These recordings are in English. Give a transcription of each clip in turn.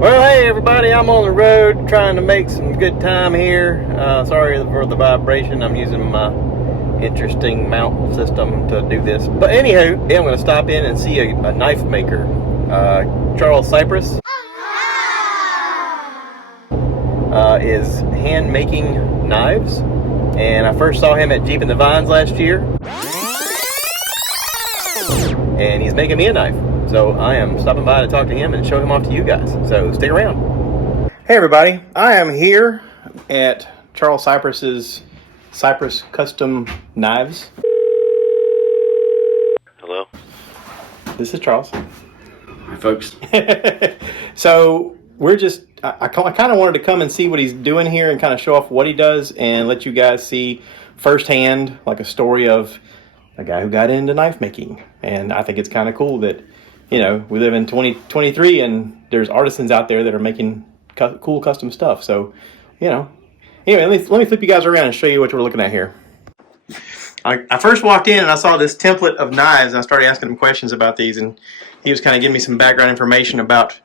Well, hey everybody, I'm on the road trying to make some good time here. Sorry for the vibration. I'm using my interesting mount system to do this. But anywho, I'm going to stop in and see a knife maker. Charles Cypress is hand making knives. And I first saw him at Jeep in the Vines last year. And he's making me a knife. So I am stopping by to talk to him and show him off to you guys. So stick around. Hey everybody, I am here at Charles Cypress's Cypress Custom Knives. Hello? This is Charles. Hi folks. So we're just, I kind of wanted to come and see what he's doing here and kind of show off what he does and let you guys see firsthand like a story of a guy who got into knife making. And I think it's kind of cool that, you know, we live in 2023 and there's artisans out there that are making cool custom stuff. So, you know, anyway, let me flip you guys around and show you what we're looking at here. I first walked in and I saw this template of knives and I started asking him questions about these, and he was kind of giving me some background information about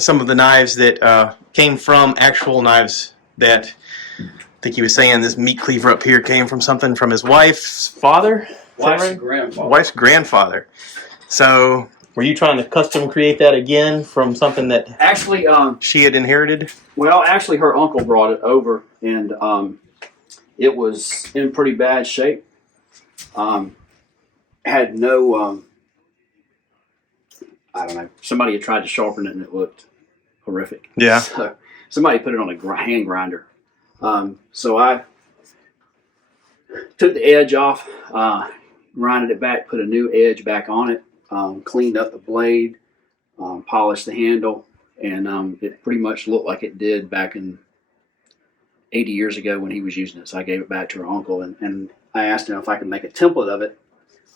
some of the knives that came from actual knives that I think he was saying this meat cleaver up here came from something from his wife's father? Wife's grandfather. So were you trying to custom create that again from something that actually she had inherited? Well, actually, her uncle brought it over, and it was in pretty bad shape. Had no, I don't know. Somebody had tried to sharpen it, and it looked horrific. Yeah. So somebody put it on a hand grinder. So I took the edge off, grinded it back, put a new edge back on it. Cleaned up the blade, polished the handle, and it pretty much looked like it did back in 80 years ago when he was using it. So I gave it back to her uncle, and I asked him if I could make a template of it.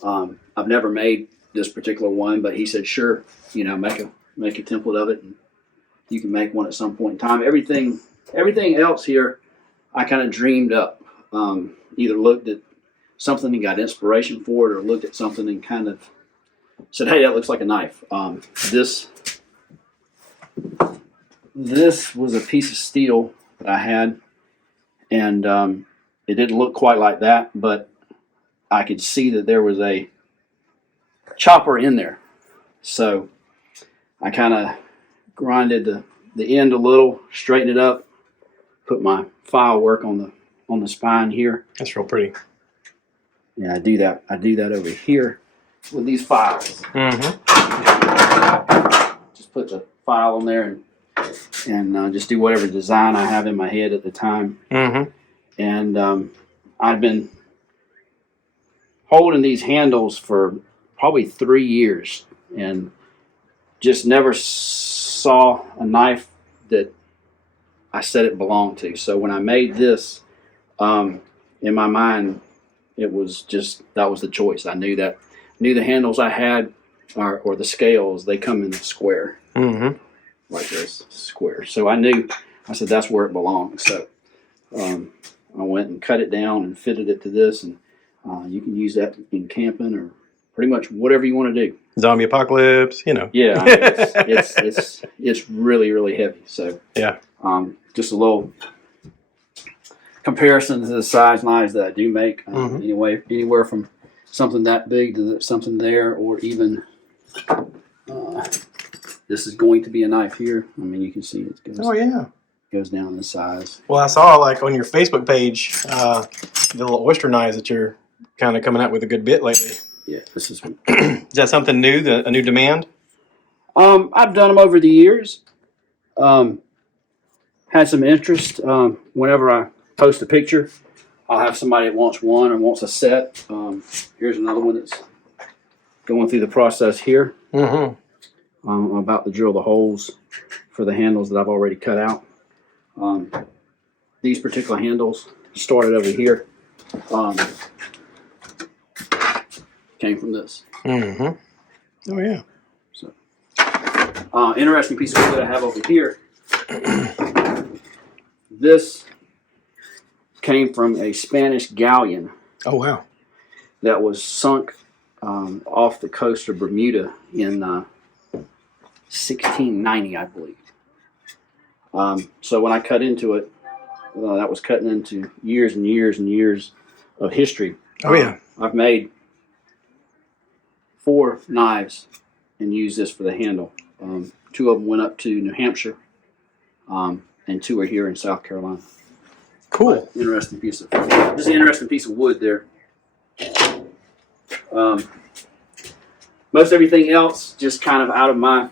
I've never made this particular one, but he said, sure, you know, make a template of it, and you can make one at some point in time. Everything else here, I kind of dreamed up. Either looked at something and got inspiration for it, or looked at something and kind of said, hey, that looks like a knife. This was a piece of steel that I had, and it didn't look quite like that, but I could see that there was a chopper in there. So I kind of grinded the end a little, straightened it up, put my file work on the spine here. That's real pretty. Yeah, I do that over here with these files. Mm-hmm. Just put the file on there and just do whatever design I have in my head at the time. Mm-hmm. And I've been holding these handles for probably 3 years and just never saw a knife that I said it belonged to. So when I made this, in my mind, it was just, that was the choice. I knew the handles I had, or the scales, they come in square. Mm-hmm. Like this, square. So I said that's where it belongs. So I went and cut it down and fitted it to this, and you can use that in camping or pretty much whatever you want to do. Zombie apocalypse, you know. Yeah, I mean, it's really, really heavy. So yeah, just a little comparison to the size knives that I do make. Anywhere from something that big to something there, or even this is going to be a knife here. I mean, you can see it goes. Oh yeah, goes down in size. Well, I saw like on your Facebook page the little oyster knives that you're kind of coming out with a good bit lately. Yeah, this is. Is that something new? A new demand? I've done them over the years. Had some interest. Whenever I post a picture, I'll have somebody that wants one or wants a set. Here's another one that's going through the process here. Mm-hmm. I'm about to drill the holes for the handles that I've already cut out. These particular handles started over here. Came from this. Mm-hmm. Oh yeah. So, interesting piece of wood that I have over here. This came from a Spanish galleon. Oh wow. That was sunk off the coast of Bermuda in 1690, I believe. So when I cut into it, that was cutting into years and years and years of history. Oh yeah. I've made 4 knives and used this for the handle. 2 of them went up to New Hampshire, and 2 are here in South Carolina. Cool. Interesting piece of just an interesting piece of wood there. Most everything else just kind of out of my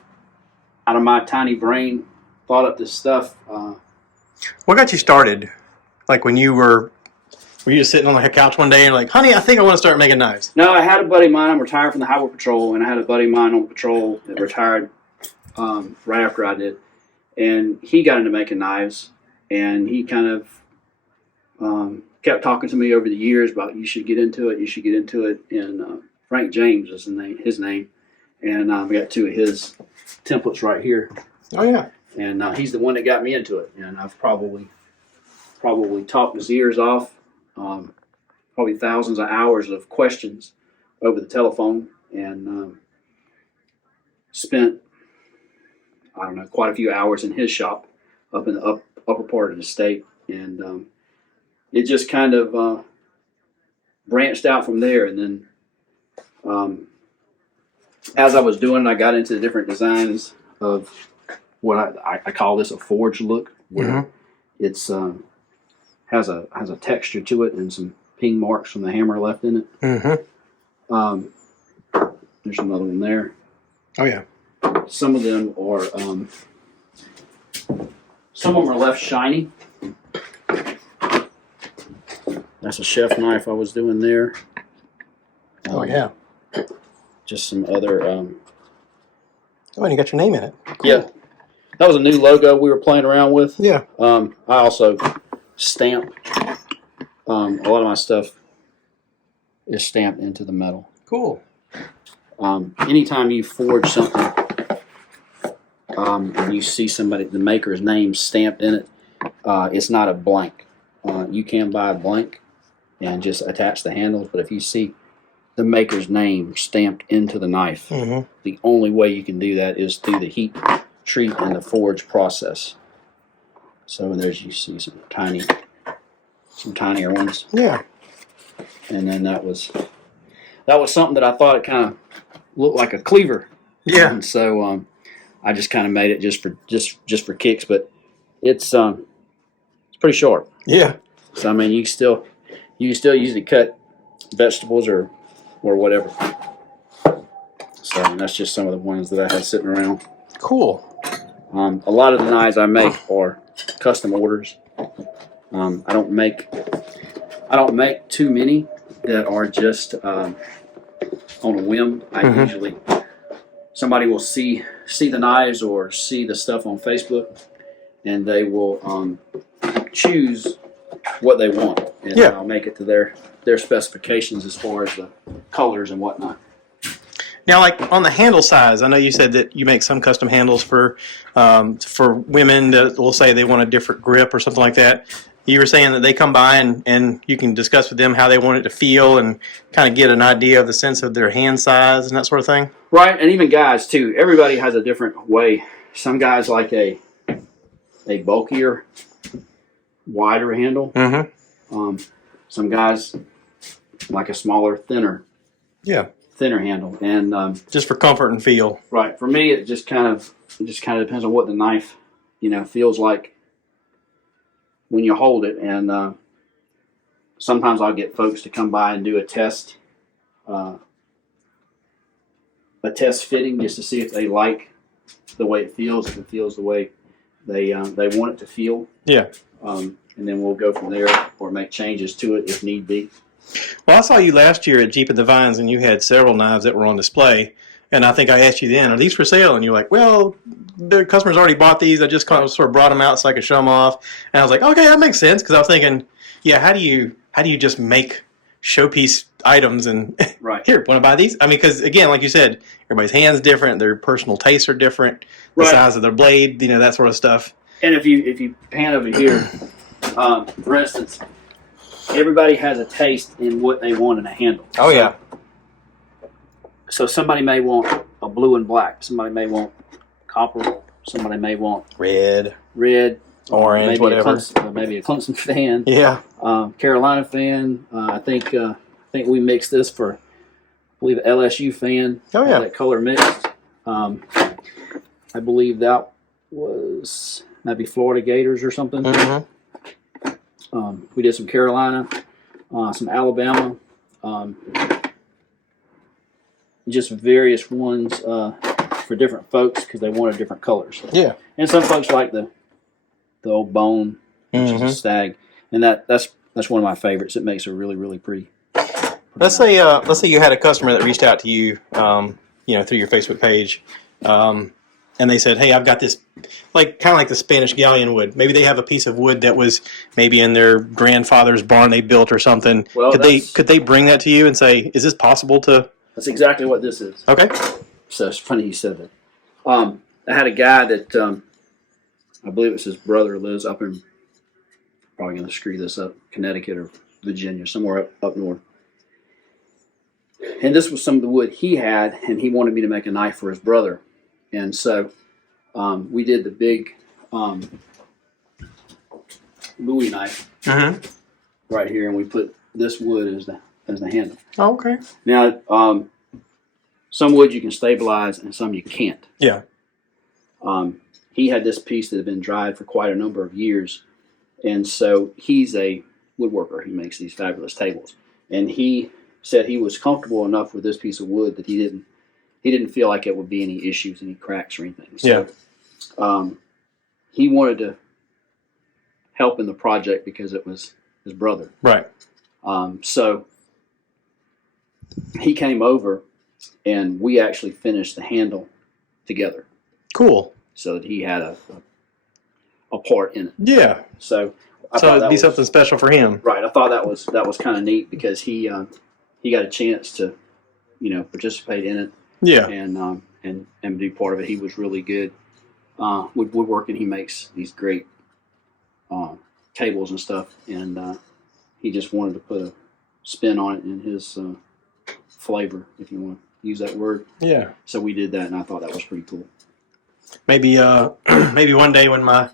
tiny brain. Thought up this stuff. What got you started? Like when you were you just sitting on like a couch one day and like, honey, I think I want to start making knives? No, I had a buddy of mine. I'm retired from the Highway Patrol, and I had a buddy of mine on patrol that retired right after I did, and he got into making knives, and he kind of kept talking to me over the years about you should get into it, and Frank James is his name, and we got 2 of his templates right here. Oh yeah. And he's the one that got me into it, and I've probably talked his ears off, probably thousands of hours of questions over the telephone, and spent, I don't know, quite a few hours in his shop up in the upper part of the state, and it just kind of branched out from there. And then as I was doing it, I got into the different designs of what I call this a forge look, where it's has a texture to it and some ping marks from the hammer left in it. There's another one there. Oh yeah. Some of them are left shiny. That's a chef knife I was doing there. Oh yeah. Just some other. Oh, and you got your name in it. Cool. Yeah. That was a new logo we were playing around with. Yeah. I also stamp. A lot of my stuff is stamped into the metal. Cool. Anytime you forge something, and you see the maker's name stamped in it, it's not a blank. You can buy a blank and just attach the handles, but if you see the maker's name stamped into the knife, the only way you can do that is through the heat treat and the forge process. So you see some tinier ones. Yeah. And then that was something that I thought it kind of looked like a cleaver. Yeah. And so I just kind of made it just for kicks, but it's pretty sharp. Yeah. So I mean, you can still use it to cut vegetables or whatever. So that's just some of the ones that I had sitting around. Cool. A lot of the knives I make are custom orders. I don't make too many that are just on a whim. I usually somebody will see the knives or see the stuff on Facebook, and they will choose what they want, and I'll make it to their specifications as far as the colors and whatnot. Now, like on the handle size, I know you said that you make some custom handles for women that will say they want a different grip or something like that. You were saying that they come by and you can discuss with them how they want it to feel and kind of get an idea of the sense of their hand size and that sort of thing. Right, and even guys too. Everybody has a different way. Some guys like a bulkier, wider handle. Some guys like a smaller, thinner handle, and just for comfort and feel. Right. For me, it just kind of depends on what the knife, feels like when you hold it. And sometimes I'll get folks to come by and do a test fitting just to see if they like the way it feels, if it feels the way they want it to feel. Yeah. And then we'll go from there or make changes to it if need be. Well, I saw you last year at Jeep and the Vines, and you had several knives that were on display. And I think I asked you then, are these for sale? And you're like, well, the customers already bought these. I just kind of sort of brought them out so I could show them off. And I was like, okay, that makes sense. Because I was thinking, yeah, how do you just make showpiece items and here, want to buy these? I mean, because again, like you said, everybody's hands different, their personal tastes are different, the size of their blade, that sort of stuff. And if you pan over here, for instance, everybody has a taste in what they want in a handle. Oh, yeah. So somebody may want a blue and black. Somebody may want copper, somebody may want red, maybe orange, whatever. Maybe a Clemson fan. Yeah. Carolina fan. I think we mixed this for, I believe, LSU fan. Oh, yeah. That color mixed. I believe that was maybe Florida Gators or something. We did some Carolina, some Alabama, just various ones for different folks because they wanted different colors. Yeah. And some folks like the old bone, which is a stag, and that's one of my favorites. It makes a really, really pretty. Let's say you had a customer that reached out to you, through your Facebook page, and they said, "Hey, I've got this, kind of like the Spanish galleon wood. Maybe they have a piece of wood that was maybe in their grandfather's barn they built or something. Well, could they bring that to you and say, is this possible to?" That's exactly what this is. Okay. So it's funny you said that. I had a guy that I believe it's his brother lives up in, probably going to screw this up, Connecticut or Virginia, somewhere up north. And this was some of the wood he had, and he wanted me to make a knife for his brother. And so we did the big Louis knife right here, and we put this wood as the handle. Oh, okay. Now, some wood you can stabilize, and some you can't. Yeah. He had this piece that had been dried for quite a number of years, and so he's a woodworker. He makes these fabulous tables, and he said he was comfortable enough with this piece of wood that he didn't feel like it would be any issues, any cracks or anything. So, he wanted to help in the project because it was his brother. Right. So he came over, and we actually finished the handle together. Cool. So that he had a part in it. Yeah. So it'd be something special for him. Right. I thought that was kind of neat because he got a chance to, participate in it. Yeah. And be part of it. He was really good with woodworking. He makes these great tables and stuff, and he just wanted to put a spin on it in his flavor, if you want to use that word. Yeah. So we did that, and I thought that was pretty cool. Maybe maybe one day when my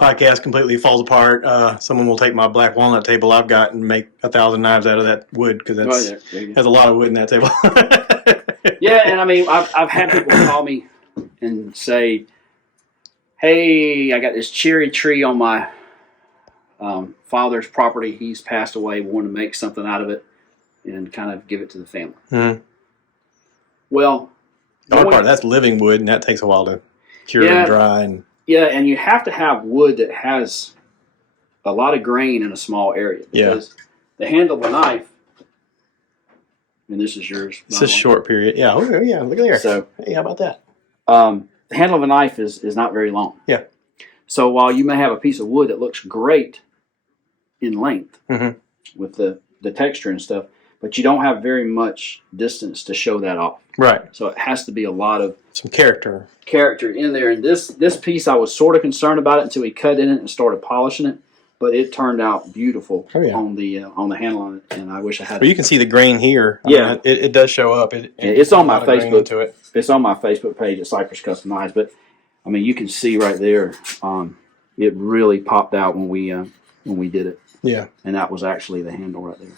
podcast completely falls apart, someone will take my black walnut table I've got and make 1,000 knives out of that wood because has a lot of wood in that table. Yeah, and I mean, I've had people call me and say, "Hey, I got this cherry tree on my father's property. He's passed away. We want to make something out of it and kind of give it to the family." Mm-hmm. Well, the hard part, that's living wood, and that takes a while to cure and dry. Yeah, and you have to have wood that has a lot of grain in a small area because the handle of a knife, and this is yours. It's a short period. Yeah. Oh, yeah. Look at there. So, hey, how about that? The handle of a knife is not very long. Yeah. So while you may have a piece of wood that looks great in length with the texture and stuff, but you don't have very much distance to show that off. Right. So it has to be a lot of some character in there. And this piece, I was sort of concerned about it until we cut in it and started polishing it. But it turned out beautiful on the handle on it, and I wish I had. Well, you can see the grain here. I mean, it does show up. It's on my Facebook. It's on my Facebook page at Cypress Custom Knives. But I mean, you can see right there. It really popped out when we did it. Yeah. And that was actually the handle right there.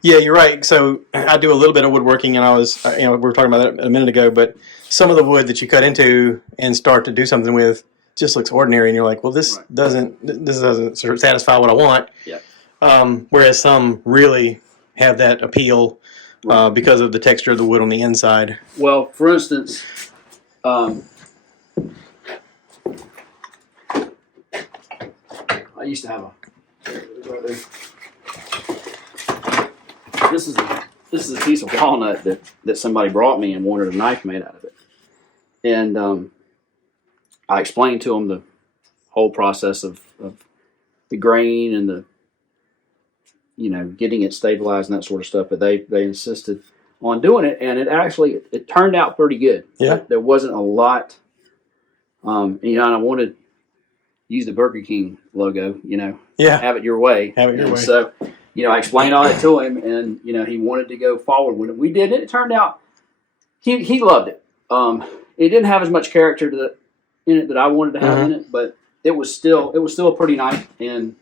Yeah, you're right. So I do a little bit of woodworking, and I was, we were talking about that a minute ago. But some of the wood that you cut into and start to do something with just looks ordinary, and you're like, well, this doesn't sort of satisfy what I want. Yeah. Whereas some really have that appeal because of the texture of the wood on the inside. Well, for instance, I used to have right there. This is a piece of walnut that somebody brought me and wanted a knife made out of it, and I explained to them the whole process of the grain and the getting it stabilized and that sort of stuff. But they insisted on doing it, and it turned out pretty good. Yeah, there wasn't a lot. And I wanted to use the Burger King logo. Have it your way. Have it your way. So. I explained all that to him, and he wanted to go forward with it. We did it. It turned out he loved it. It didn't have as much character in it that I wanted to have in it, but it was still a pretty knife, and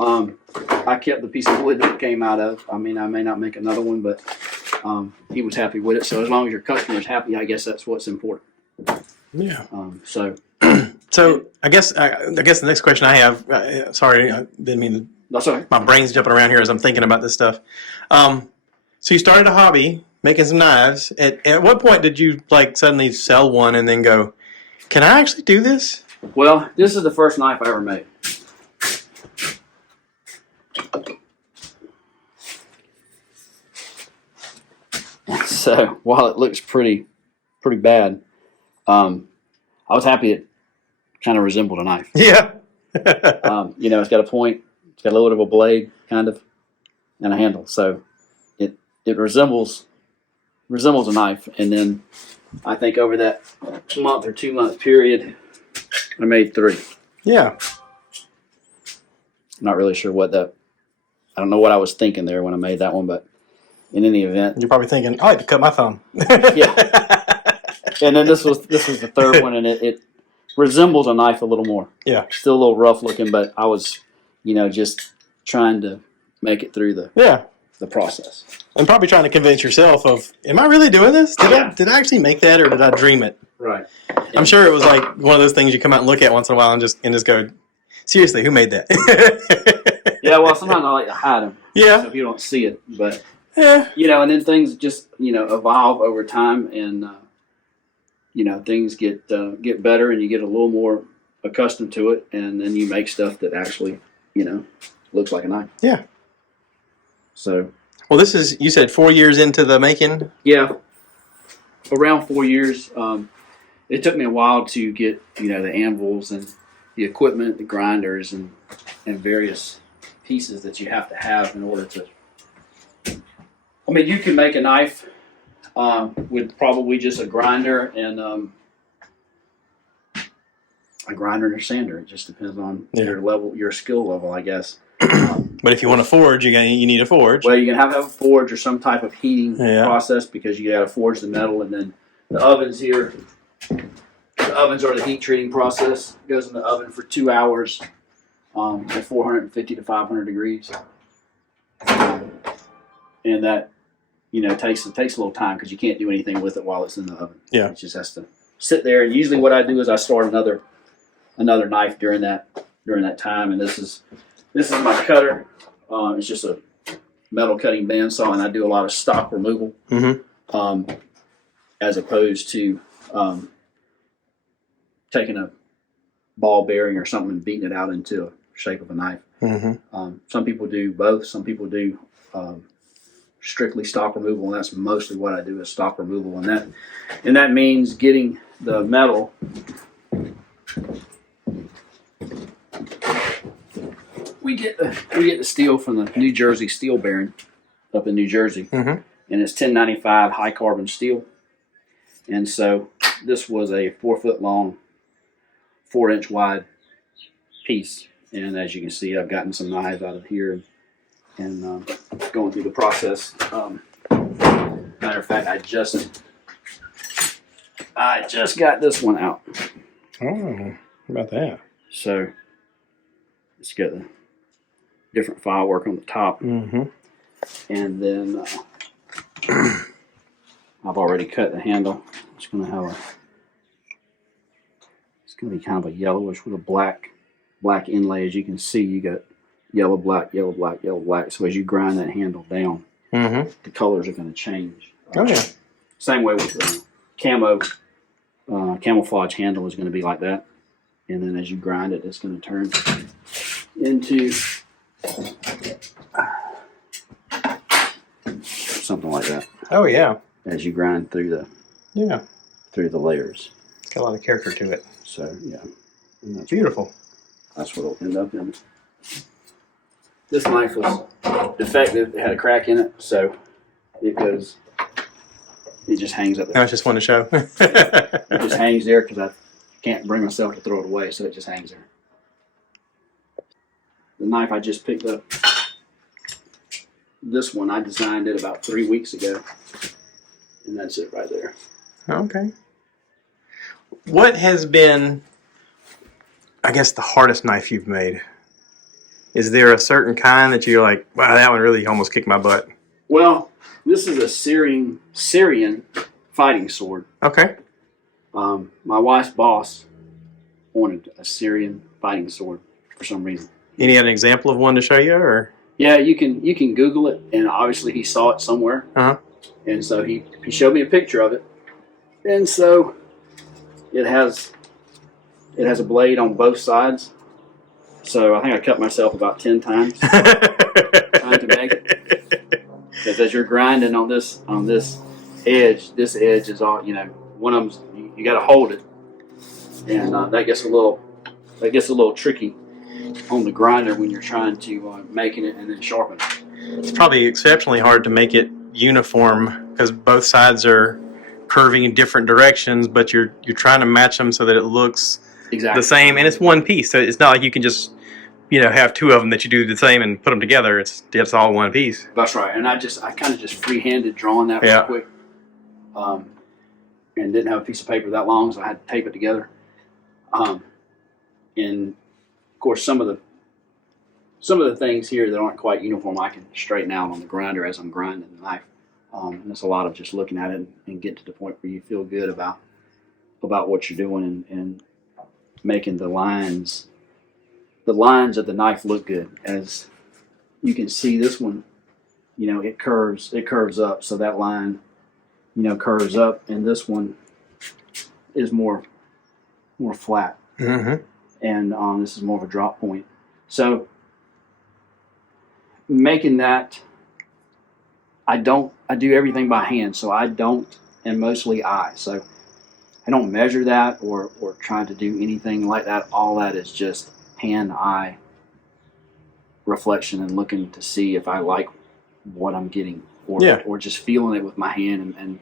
I kept the piece of wood that it came out of. I mean, I may not make another one, but he was happy with it. So as long as your customer's happy, I guess that's what's important. Yeah. So I guess the next question I have. Sorry, I didn't mean to. that's all right. My brain's jumping around here as I'm thinking about this stuff. So you started a hobby making some knives. At what point did you like suddenly sell one and then go, can I actually do this? Well, this is the first knife I ever made. So while it looks pretty bad, I was happy it kind of resembled a knife. Yeah. It's got a point, it's got a little bit of a blade, kind of, and a handle. So it resembles a knife. And then I think over that month or 2 month period, I made 3. Yeah. I'm not really sure I don't know what I was thinking there when I made that one, but in any event. You're probably thinking, I like to cut my thumb. Yeah. And then this was the third one, and it resembles a knife a little more. Yeah. Still a little rough looking, but I was, just trying to make it through the process. And probably trying to convince yourself of, am I really doing this? Did I actually make that, or did I dream it? Right. I'm sure it was like one of those things you come out and look at once in a while and just go, seriously, who made that? Yeah, well, sometimes I like to hide them. Yeah. So if you don't see it, but Yeah. and then things just evolve over time, and things get better, and you get a little more accustomed to it, and then you make stuff that actually looks like a knife. Yeah. So. Well, this is, you said 4 years into the making? Yeah, around 4 years. It took me a while to get the anvils and the equipment, the grinders, and various pieces that you have to have in order to. I mean, you can make a knife with probably just a grinder and a sander. It just depends on your skill level, I guess. But if you want to forge, you need a forge. Well, you can have a forge or some type of heating process, because you got to forge the metal, and then the ovens here. The ovens are the heat treating process. It goes in the oven for 2 hours at 450 to 500 degrees, and that takes a little time, because you can't do anything with it while it's in the oven. Yeah, it just has to sit there. And usually, what I do is I start another knife during that time, and this is my cutter. It's just a metal cutting bandsaw, and I do a lot of stock removal, as opposed to taking a ball bearing or something and beating it out into a shape of a knife. Some people do both. Some people do strictly stock removal, and that's mostly what I do, is stock removal, and that means getting the metal. We get the steel from the New Jersey Steel Baron up in New Jersey, and it's 1095 high carbon steel. And so this was a 4 foot long, 4 inch wide piece. And as you can see, I've gotten some knives out of here and going through the process. Matter of fact, I just got this one out. Oh, how about that? So it's got the different file work on the top, and then I've already cut the handle. It's going to be kind of a yellowish with a black inlay. As you can see, you got yellow, black, yellow, black, yellow, black. So as you grind that handle down, the colors are going to change. Oh yeah. Same way with the camouflage handle is going to be like that. And then as you grind it, it's going to turn into something like that. Oh yeah. As you grind through the layers. It's got a lot of character to it. So yeah, and that's beautiful. That's what it'll end up in. This knife was defective. It had a crack in it, so it just hangs up there. I just want to show. It just hangs there because I can't bring myself to throw it away, so it just hangs there. The knife I just picked up, this one, I designed it about 3 weeks ago, and that's it right there. Okay. What has been I guess, the hardest knife you've made? Is there a certain kind that you're like, wow, that one really almost kicked my butt? Well, this is a Syrian fighting sword. Okay. My wife's boss wanted a Syrian fighting sword for some reason. Any an example of one to show you, or? Yeah, you can Google it, and obviously he saw it somewhere, and so he showed me a picture of it, and so it has a blade on both sides. So I think I cut myself about 10 times trying to make it. Because as you're grinding on this edge, this edge is all, one of them you got to hold it, and that gets a little tricky on the grinder when you're trying to making it and then sharpen it. It's probably exceptionally hard to make it uniform because both sides are curving in different directions, but you're trying to match them so that it looks exactly the same, and it's one piece, so it's not like you can just have two of them that you do the same and put them together. It's all one piece. That's right. And I kind of just freehanded drawing that real quick, and didn't have a piece of paper that long, so I had to tape it together. And of course, some of the things here that aren't quite uniform, I can straighten out on the grinder as I'm grinding the knife. And it's a lot of just looking at it and get to the point where you feel good about what you're doing and making the lines of the knife look good. As you can see, this one, it curves up, so that line, curves up, and this one is more flat, and this is more of a drop point. So making that, I do everything by hand, so I don't, and mostly eye. So I don't measure that or try to do anything like that. All that is just hand-eye reflection and looking to see if I like what I'm getting, or just feeling it with my hand. And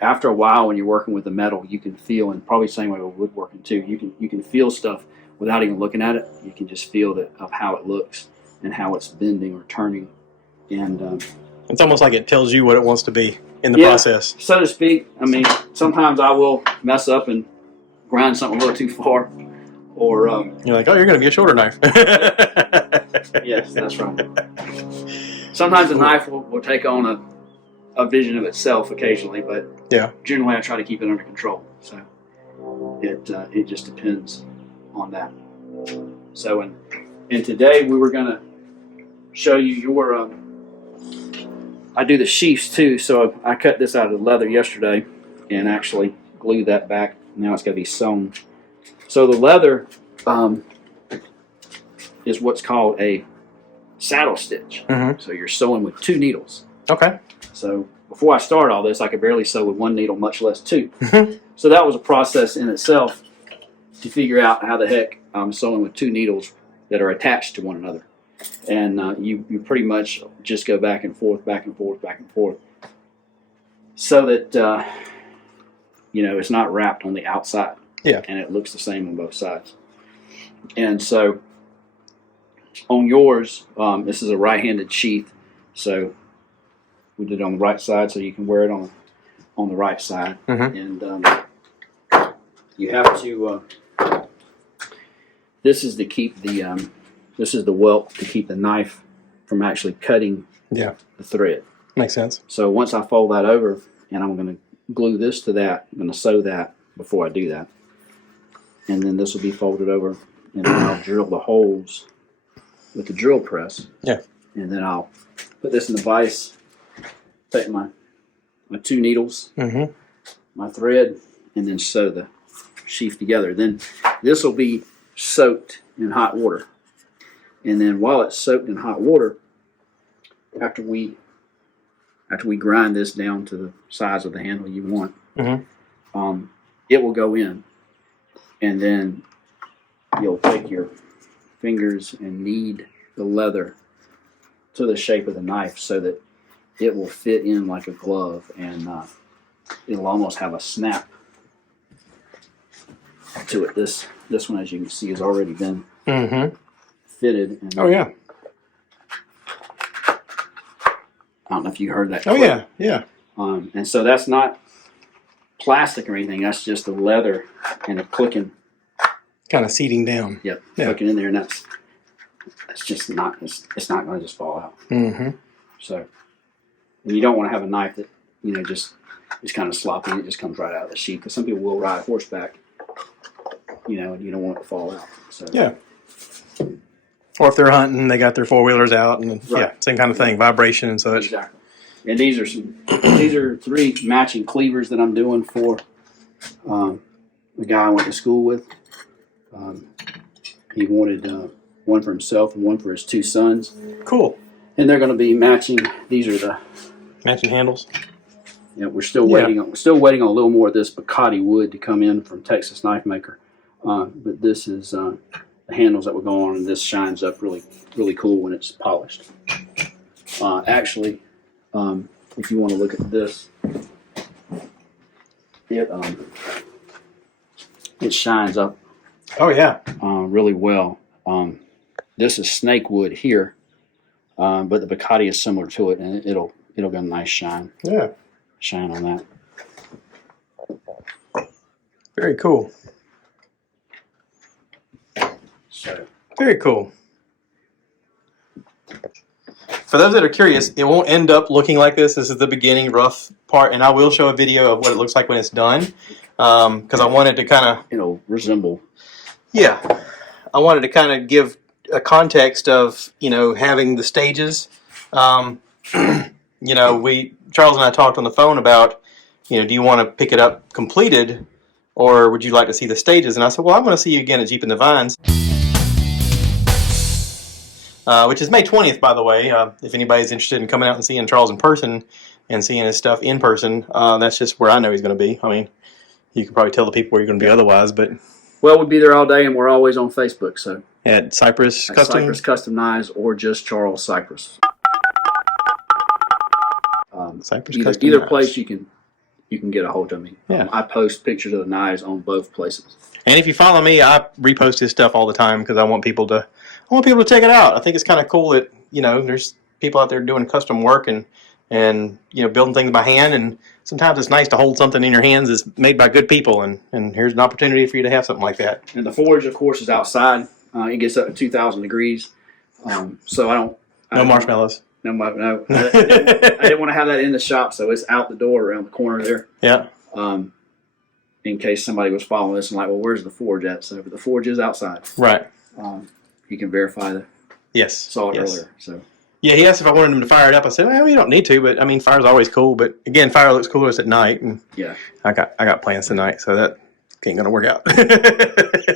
after a while, when you're working with the metal, you can feel, and probably the same way with woodworking too, you can feel stuff without even looking at it. You can just feel of how it looks and how it's bending or turning. And it's almost like it tells you what it wants to be in the process, so to speak. I mean, sometimes I will mess up and grind something a little too far, or you're like, oh, you're going to be a shoulder knife. Yes, that's right. Sometimes the knife will take on a vision of itself occasionally, but generally I try to keep it under control. So it just depends on that. So and today we were going to show you your. I do the sheaths too, so I cut this out of the leather yesterday and actually glued that back. Now it's got to be sewn. So the leather is what's called a saddle stitch. So you're sewing with 2 needles. Okay. So before I started all this, I could barely sew with 1 needle, much less 2. So that was a process in itself to figure out how the heck I'm sewing with 2 needles that are attached to one another. And you pretty much just go back and forth, back and forth, back and forth, so that it's not wrapped on the outside. Yeah. And it looks the same on both sides. And so on yours, this is a right-handed sheath, so we did it on the right side, so you can wear it on the right side. And you have to. This is to keep the. This is the welt to keep the knife from actually cutting the thread. Makes sense. So once I fold that over, and I'm going to glue this to that, I'm going to sew that before I do that. And then this will be folded over, and then I'll drill the holes with the drill press. Yeah. And then I'll put this in the vise, take my 2 needles, my thread, and then sew the sheath together. Then this will be soaked in hot water. And then while it's soaked in hot water, after we grind this down to the size of the handle you want, it will go in. And then you'll take your fingers and knead the leather to the shape of the knife so that it will fit in like a glove, and it'll almost have a snap to it. This one, as you can see, has already been fitted. And I don't know if you heard that click. Yeah. And so that's not plastic or anything. That's just the leather and a clicking Kind of seating down. Yep, Yeah. hooking in there, and that's just not it's not going to just fall out. Mm-hmm. So, and you don't want to have a knife that just is kind of sloppy and it just comes right out of the sheath, because some people will ride horseback, and you don't want it to fall out. So yeah. Or if they're hunting, they got their 4-wheelers out, and yeah, same kind of thing, vibration and such. Exactly. And these are 3 matching cleavers that I'm doing for the guy I went to school with. He wanted one for himself and one for his 2 sons. Cool. And they're going to be matching. These are the matching handles. Yeah, we're still waiting on a little more of this Bacardi wood to come in from Texas Knife Maker. But this is the handles that will go on, and this shines up really, really cool when it's polished. Actually, if you want to look at this, it shines up. Oh yeah, really well. This is snake wood here, but the Bacardi is similar to it, and it'll get a nice shine. Yeah, shine on that. Very cool. So very cool. For those that are curious, it won't end up looking like this. This is the beginning rough part, and I will show a video of what it looks like when it's done, because I wanted to kind of resemble. Yeah, I wanted to kind of give a context of having the stages. Charles and I talked on the phone about do you want to pick it up completed, or would you like to see the stages? And I said, well, I'm going to see you again at Jeep in the Vines. Which is May 20th, by the way. If anybody's interested in coming out and seeing Charles in person and seeing his stuff in person, that's just where I know he's going to be. I mean, you can probably tell the people where you're going to be otherwise, but... Well, we'll be there all day, and we're always on Facebook, so... At Cypress Custom? Cypress Custom Knives, or just Charles Cypress. Cypress Custom Either place you can get a hold of me. Yeah. I post pictures of the knives on both places. And if you follow me, I repost his stuff all the time because I want people to check it out. I think it's kind of cool that there's people out there doing custom work and building things by hand, and sometimes it's nice to hold something in your hands that's made by good people, and here's an opportunity for you to have something like that. And the forge, of course, is outside. It gets up to 2,000 degrees, so no marshmallows. No. I didn't want to have that in the shop, so it's out the door around the corner there. Yeah. In case somebody was following this and like, well, where's the forge at? So the forge is outside. Right. You can verify that. Yes. Saw it earlier. So. Yeah, he asked if I wanted him to fire it up. I said, well, you don't need to, but I mean, fire's always cool. But again, fire looks coolest at night, and yeah, I got plans tonight, so that ain't gonna work out.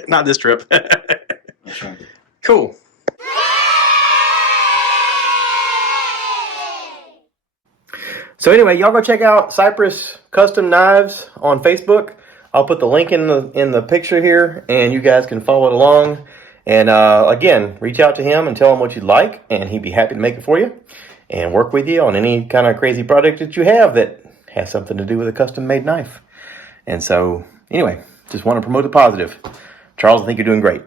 Not this trip. That's right. Cool. So anyway, y'all go check out Cypress Custom Knives on Facebook. I'll put the link in the picture here, and you guys can follow it along. And again, reach out to him and tell him what you'd like, and he'd be happy to make it for you and work with you on any kind of crazy project that you have that has something to do with a custom-made knife. And so, anyway, just want to promote the positive. Charles, I think you're doing great.